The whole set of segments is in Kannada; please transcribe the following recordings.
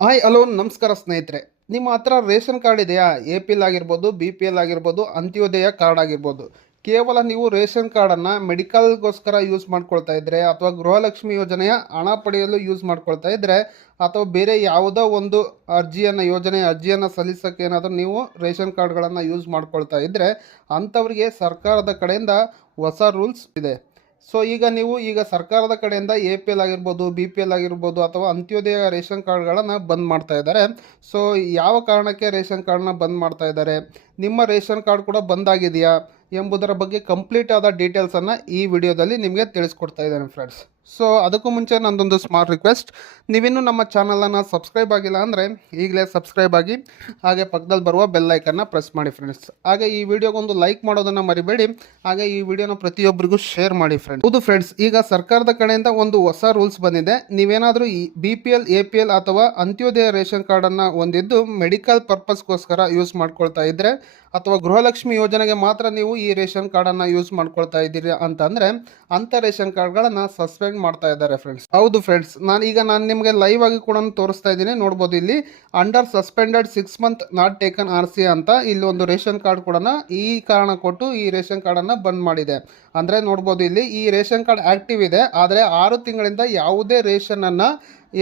ಹಾಯ್ ಹಲೋ ನಮಸ್ಕಾರ, ಸ್ನೇಹಿತರೆ. ನಿಮ್ಮ ಹತ್ರ ರೇಷನ್ ಕಾರ್ಡ್ ಇದೆಯಾ? ಎ ಪಿ ಎಲ್ ಆಗಿರ್ಬೋದು ಬಿ ಪಿ ಎಲ್ ಆಗಿರ್ಬೋದು, ಅಂತ್ಯೋದಯ ಕಾರ್ಡ್ ಆಗಿರ್ಬೋದು. ಕೇವಲ ನೀವು ರೇಷನ್ ಕಾರ್ಡನ್ನು ಮೆಡಿಕಲ್ಗೋಸ್ಕರ ಯೂಸ್ ಮಾಡ್ಕೊಳ್ತಾ ಇದ್ದರೆ ಅಥವಾ ಗೃಹಲಕ್ಷ್ಮಿ ಯೋಜನೆಯ ಹಣ ಪಡೆಯಲು ಯೂಸ್ ಮಾಡ್ಕೊಳ್ತಾ ಇದ್ದರೆ ಅಥವಾ ಬೇರೆ ಯಾವುದೋ ಒಂದು ಅರ್ಜಿಯನ್ನು, ಯೋಜನೆಯ ಅರ್ಜಿಯನ್ನು ಸಲ್ಲಿಸೋಕ್ಕೆ ಏನಾದರೂ ನೀವು ರೇಷನ್ ಕಾರ್ಡ್ಗಳನ್ನು ಯೂಸ್ ಮಾಡ್ಕೊಳ್ತಾ ಇದ್ದರೆ ಅಂಥವರಿಗೆ ಸರ್ಕಾರದ ಕಡೆಯಿಂದ ಹೊಸ ರೂಲ್ಸ್ ಇದೆ. ಸೊ ಈಗ ನೀವು ಈಗ ಸರ್ಕಾರದ ಕಡೆಯಿಂದ ಎ ಪಿ ಎಲ್ ಆಗಿರ್ಬೋದು ಬಿ ಪಿ ಎಲ್ ಆಗಿರ್ಬೋದು ಅಥವಾ ಅಂತ್ಯೋದಯ ರೇಷನ್ ಕಾರ್ಡ್ಗಳನ್ನು ಬಂದ್ ಮಾಡ್ತಾ ಇದ್ದಾರೆ. ಸೊ ಯಾವ ಕಾರಣಕ್ಕೆ ರೇಷನ್ ಕಾರ್ಡ್ನ ಬಂದ್ ಮಾಡ್ತಾ ಇದ್ದಾರೆ? ನಿಮ್ಮ ರೇಷನ್ ಕಾರ್ಡ್ ಕೂಡ ಬಂದ್ ಆಗಿದೆಯಾ ಎಂಬುದರ ಬಗ್ಗೆ ಕಂಪ್ಲೀಟ್ ಆದ ಡೀಟೇಲ್ಸನ್ನು ಈ ವಿಡಿಯೋದಲ್ಲಿ ನಿಮಗೆ ತಿಳಿಸ್ಕೊಡ್ತಾ ಇದ್ದೇನೆ ಫ್ರೆಂಡ್ಸ್ ಸೊ ಅದಕ್ಕೂ ಮುಂಚೆ ನಂದೊಂದು ಸ್ಮಾರ್ಟ್ ರಿಕ್ವೆಸ್ಟ್ ನೀವಿನ್ನೂ ನಮ್ಮ ಚಾನಲನ್ನು ಸಬ್ಸ್ಕ್ರೈಬ್ ಆಗಿಲ್ಲ ಅಂದರೆ ಈಗಲೇ ಸಬ್ಸ್ಕ್ರೈಬ್ ಆಗಿ, ಹಾಗೆ ಪಕ್ಕದಲ್ಲಿ ಬರುವ ಬೆಲ್ ಐಕನ್ನ ಪ್ರೆಸ್ ಮಾಡಿ ಫ್ರೆಂಡ್ಸ್ ಹಾಗೆ ಈ ವಿಡಿಯೋಗೊಂದು ಲೈಕ್ ಮಾಡೋದನ್ನು ಮರಿಬೇಡಿ. ಹಾಗೆ ಈ ವಿಡಿಯೋನ ಪ್ರತಿಯೊಬ್ಬರಿಗೂ ಶೇರ್ ಮಾಡಿ ಫ್ರೆಂಡ್ಸ್ ಹೌದು ಫ್ರೆಂಡ್ಸ್ ಈಗ ಸರ್ಕಾರದ ಕಡೆಯಿಂದ ಒಂದು ಹೊಸ ರೂಲ್ಸ್ ಬಂದಿದೆ. ನೀವೇನಾದರೂ ಈ B P L A P L ಅಥವಾ ಅಂತ್ಯೋದಯ ರೇಷನ್ ಕಾರ್ಡನ್ನು ಹೊಂದಿದ್ದು ಮೆಡಿಕಲ್ ಪರ್ಪಸ್ಗೋಸ್ಕರ ಯೂಸ್ ಮಾಡ್ಕೊಳ್ತಾ ಇದ್ದರೆ ಅಥವಾ ಗೃಹಲಕ್ಷ್ಮಿ ಯೋಜನೆಗೆ ಮಾತ್ರ ನೀವು ಈ ರೇಷನ್ ಕಾರ್ಡನ್ನು ಯೂಸ್ ಮಾಡ್ಕೊಳ್ತಾ ಇದ್ದೀರಿ ಅಂತಂದರೆ, ಅಂಥ ರೇಷನ್ ಕಾರ್ಡ್ಗಳನ್ನು ಸಸ್ಪೆಂಡ್ ಮಾಡ್ತಾ ಇದ್ದಾರೆ ಫ್ರೆಂಡ್ಸ್ ಹೌದು ಫ್ರೆಂಡ್ಸ್ ನಾನು ಈಗ ನಾನು ನಿಮಗೆ ಲೈವ್ ಆಗಿ ಕೂಡ ತೋರಿಸ್ತಾ ಇದ್ದೀನಿ. ನೋಡ್ಬೋದು ಇಲ್ಲಿ under suspended six month not taken R C ಅಂತ ಇಲ್ಲಿ ಒಂದು ರೇಷನ್ ಕಾರ್ಡ್ ಕೂಡ ಈ ಕಾರಣ ಕೊಟ್ಟು ಈ ರೇಷನ್ ಕಾರ್ಡನ್ನು ಬಂದ್ ಮಾಡಿದೆ. ಅಂದರೆ ನೋಡ್ಬೋದು ಇಲ್ಲಿ ಈ ರೇಷನ್ ಕಾರ್ಡ್ ಆ್ಯಕ್ಟಿವ್ ಇದೆ, ಆದರೆ ಆರು ತಿಂಗಳಿಂದ ಯಾವುದೇ ರೇಷನನ್ನು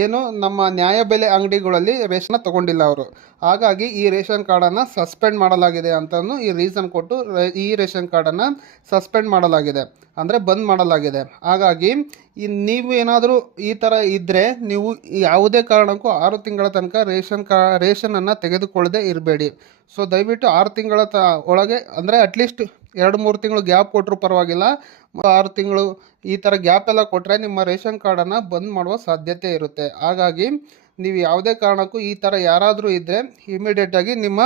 ಏನು ನಮ್ಮ ನ್ಯಾಯಬೆಲೆ ಅಂಗಡಿಗಳಲ್ಲಿ ರೇಷನ್ನ ತಗೊಂಡಿಲ್ಲ ಅವರು. ಹಾಗಾಗಿ ಈ ರೇಷನ್ ಕಾರ್ಡನ್ನು ಸಸ್ಪೆಂಡ್ ಮಾಡಲಾಗಿದೆ ಅಂತಲೂ ಈ ರೀಸನ್ ಕೊಟ್ಟು ಈ ರೇಷನ್ ಕಾರ್ಡನ್ನು ಸಸ್ಪೆಂಡ್ ಮಾಡಲಾಗಿದೆ. ಅಂದರೆ ಬಂದ್ ಮಾಡಲಾಗಿದೆ. ಹಾಗಾಗಿ ನೀವು ಏನಾದರೂ ಈ ಥರ ಇದ್ದರೆ ನೀವು ಯಾವುದೇ ಕಾರಣಕ್ಕೂ ಆರು ತಿಂಗಳ ತನಕ ರೇಷನ್ ಕಾ ರೇಷನನ್ನು ತೆಗೆದುಕೊಳ್ಳದೆ ಇರಬೇಡಿ. ಸೊ ದಯವಿಟ್ಟು ಆರು ತಿಂಗಳ ತ, ಒಳಗೆ, ಅಂದರೆ ಅಟ್ಲೀಸ್ಟ್ ಎರಡು ಮೂರು ತಿಂಗಳು ಗ್ಯಾಪ್ ಕೊಟ್ಟರು ಪರವಾಗಿಲ್ಲ. ಆರು ತಿಂಗಳು ಈ ಥರ ಗ್ಯಾಪ್ ಎಲ್ಲ ಕೊಟ್ಟರೆ ನಿಮ್ಮ ರೇಷನ್ ಕಾರ್ಡನ್ನು ಬಂದ್ ಮಾಡುವ ಸಾಧ್ಯತೆ ಇರುತ್ತೆ. ಹಾಗಾಗಿ ನೀವು ಯಾವುದೇ ಕಾರಣಕ್ಕೂ ಈ ಥರ ಯಾರಾದರೂ ಇದ್ದರೆ ಇಮಿಡಿಯೇಟಾಗಿ ನಿಮ್ಮ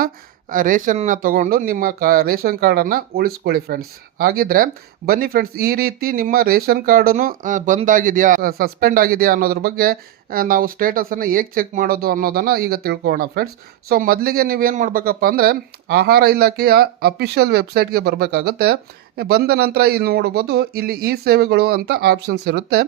ರೇಷನ್ನ ತೊಗೊಂಡು ನಿಮ್ಮ ಕಾ, ರೇಷನ್ ಕಾರ್ಡನ್ನು ಉಳಿಸ್ಕೊಳ್ಳಿ ಫ್ರೆಂಡ್ಸ್ ಹಾಗಿದ್ರೆ ಬನ್ನಿ ಫ್ರೆಂಡ್ಸ್ ಈ ರೀತಿ ನಿಮ್ಮ ರೇಷನ್ ಕಾರ್ಡನ್ನು ಬಂದಾಗಿದೆಯಾ ಸಸ್ಪೆಂಡ್ ಆಗಿದೆಯಾ ಅನ್ನೋದ್ರ ಬಗ್ಗೆ ನಾವು ಸ್ಟೇಟಸನ್ನು ಹೇಗೆ ಚೆಕ್ ಮಾಡೋದು ಅನ್ನೋದನ್ನು ಈಗ ತಿಳ್ಕೊಳ್ಳೋಣ ಫ್ರೆಂಡ್ಸ್ ಸೊ ಮೊದಲಿಗೆ ನೀವೇನು ಮಾಡಬೇಕಪ್ಪ ಅಂದರೆ ಆಹಾರ ಇಲಾಖೆಯ ಅಫಿಷಿಯಲ್ ವೆಬ್ಸೈಟ್ಗೆ ಬರಬೇಕಾಗುತ್ತೆ. ಬಂದ ನಂತರ ಇಲ್ಲಿ ನೋಡ್ಬೋದು, ಇಲ್ಲಿ ಈ ಸೇವೆಗಳು ಅಂತ ಆಪ್ಷನ್ಸ್ ಇರುತ್ತೆ.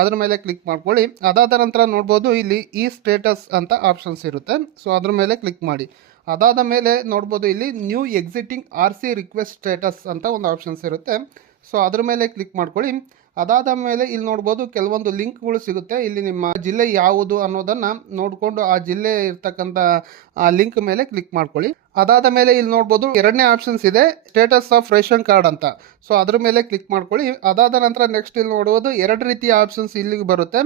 ಅದ್ರ ಮೇಲೆ ಕ್ಲಿಕ್ ಮಾಡ್ಕೊಳ್ಳಿ. ಅದಾದ ನಂತರ ನೋಡ್ಬೋದು, ಇಲ್ಲಿ ಈ ಸ್ಟೇಟಸ್ ಅಂತ ಆಪ್ಷನ್ಸ್ ಇರುತ್ತೆ. ಸೊ ಅದ್ರ ಮೇಲೆ ಕ್ಲಿಕ್ ಮಾಡಿ. ಅದಾದ ಮೇಲೆ ನೋಡ್ಬೋದು, ಇಲ್ಲಿ new existing R C request status ಅಂತ ಒಂದು ಆಪ್ಷನ್ಸ್ ಇರುತ್ತೆ. ಸೊ ಅದ್ರ ಮೇಲೆ ಕ್ಲಿಕ್ ಮಾಡ್ಕೊಳ್ಳಿ. ಅದಾದ ಮೇಲೆ ಇಲ್ಲಿ ನೋಡ್ಬೋದು ಕೆಲವೊಂದು ಲಿಂಕ್ಗಳು ಸಿಗುತ್ತೆ. ಇಲ್ಲಿ ನಿಮ್ಮ ಜಿಲ್ಲೆ ಯಾವುದು ಅನ್ನೋದನ್ನು ನೋಡಿಕೊಂಡು ಆ ಜಿಲ್ಲೆ ಇರ್ತಕ್ಕಂಥ, ಆ ಲಿಂಕ್ ಮೇಲೆ ಕ್ಲಿಕ್ ಮಾಡ್ಕೊಳ್ಳಿ. ಅದಾದ ಮೇಲೆ ಇಲ್ಲಿ ನೋಡ್ಬೋದು ಎರಡನೇ ಆಪ್ಷನ್ಸ್ ಇದೆ, ಸ್ಟೇಟಸ್ ಆಫ್ ರೇಷನ್ ಕಾರ್ಡ್ ಅಂತ. ಸೊ, ಅದ್ರ ಮೇಲೆ ಕ್ಲಿಕ್ ಮಾಡ್ಕೊಳ್ಳಿ. ಅದಾದ ನಂತರ ನೆಕ್ಸ್ಟ್ ಇಲ್ಲಿ ನೋಡುವುದು ಎರಡು ರೀತಿಯ ಆಪ್ಷನ್ಸ್ ಇಲ್ಲಿಗೆ ಬರುತ್ತೆ.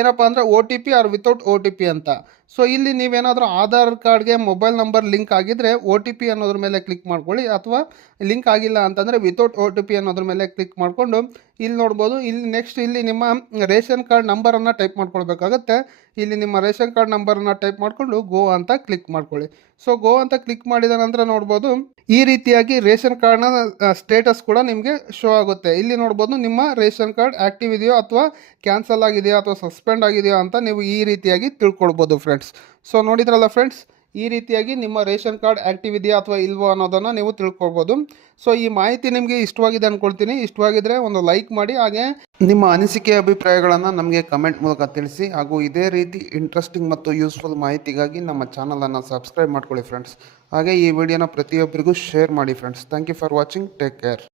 ಏನಪ್ಪಾ ಅಂದರೆ O T P or without O T P ಅಂತ. ಸೊ, ಇಲ್ಲಿ ನೀವೇನಾದರೂ ಆಧಾರ್ ಕಾರ್ಡ್ಗೆ ಮೊಬೈಲ್ ನಂಬರ್ ಲಿಂಕ್ ಆಗಿದ್ರೆ ಓ ಟಿ ಪಿ ಅನ್ನೋದ್ರ ಮೇಲೆ ಕ್ಲಿಕ್ ಮಾಡ್ಕೊಳ್ಳಿ. ಅಥವಾ ಲಿಂಕ್ ಆಗಿಲ್ಲ ಅಂತಂದರೆ ವಿತೌಟ್ ಓ ಟಿ ಪಿ ಅನ್ನೋದ್ರ ಮೇಲೆ ಕ್ಲಿಕ್ ಮಾಡಿಕೊಂಡು ಇಲ್ಲಿ ನೋಡ್ಬೋದು, ಇಲ್ಲಿ ನೆಕ್ಸ್ಟ್ ಇಲ್ಲಿ ನಿಮ್ಮ ರೇಷನ್ ಕಾರ್ಡ್ ನಂಬರನ್ನು ಟೈಪ್ ಮಾಡ್ಕೊಳ್ಬೇಕಾಗತ್ತೆ. ಇಲ್ಲಿ ನಿಮ್ಮ ರೇಷನ್ ಕಾರ್ಡ್ ನಂಬರನ್ನು ಟೈಪ್ ಮಾಡಿಕೊಂಡು ಗೋ ಅಂತ ಕ್ಲಿಕ್ ಮಾಡ್ಕೊಳ್ಳಿ. ಸೊ ಗೋ ಅಂತ ಕ್ಲಿಕ್ ಮಾಡಿದ ನಂತರ ನೋಡ್ಬೋದು, ಈ ರೀತಿಯಾಗಿ ರೇಷನ್ ಕಾರ್ಡ್ನ ಸ್ಟೇಟಸ್ ಕೂಡ ನಿಮಗೆ ಶೋ ಆಗುತ್ತೆ. ಇಲ್ಲಿ ನೋಡ್ಬೋದು, ನಿಮ್ಮ ರೇಷನ್ ಕಾರ್ಡ್ ಆ್ಯಕ್ಟಿವ್ ಇದೆಯೋ ಅಥವಾ ಕ್ಯಾನ್ಸಲ್ ಆಗಿದೆಯೋ ಅಥವಾ ಸಸ್ಪೆಂಡ್ ಆಗಿದೆಯೋ ಅಂತ ನೀವು ಈ ರೀತಿಯಾಗಿ ತಿಳ್ಕೊಳ್ಬೋದು ಫ್ರೆಂಡ್ಸ್ ಸೊ ನೋಡಿದ್ರಲ್ಲ ಫ್ರೆಂಡ್ಸ್ ಈ ರೀತಿಯಾಗಿ ನಿಮ್ಮ ರೇಷನ್ ಕಾರ್ಡ್ ಆ್ಯಕ್ಟಿವ್ ಇದೆಯಾ ಅಥವಾ ಇಲ್ವೋ ಅನ್ನೋದನ್ನು ನೀವು ತಿಳ್ಕೊಬೋದು ಸೊ ಈ ಮಾಹಿತಿ ನಿಮಗೆ ಇಷ್ಟವಾಗಿದೆ ಅಂದ್ಕೊಳ್ತೀನಿ ಇಷ್ಟವಾಗಿದ್ರೆ ಒಂದು ಲೈಕ್ ಮಾಡಿ, ಹಾಗೆ ನಿಮ್ಮ ಅನಿಸಿಕೆ ಅಭಿಪ್ರಾಯಗಳನ್ನು ನಮಗೆ ಕಮೆಂಟ್ ಮೂಲಕ ತಿಳಿಸಿ. ಹಾಗೂ ಇದೇ ರೀತಿ ಇಂಟ್ರೆಸ್ಟಿಂಗ್ ಮತ್ತು ಯೂಸ್ಫುಲ್ ಮಾಹಿತಿಗಾಗಿ ನಮ್ಮ ಚಾನಲನ್ನು ಸಬ್ಸ್ಕ್ರೈಬ್ ಮಾಡ್ಕೊಳ್ಳಿ ಫ್ರೆಂಡ್ಸ್ ಹಾಗೆ ಈ ವಿಡಿಯೋನ ಪ್ರತಿಯೊಬ್ಬರಿಗೂ ಶೇರ್ ಮಾಡಿ friends thank you for watching take care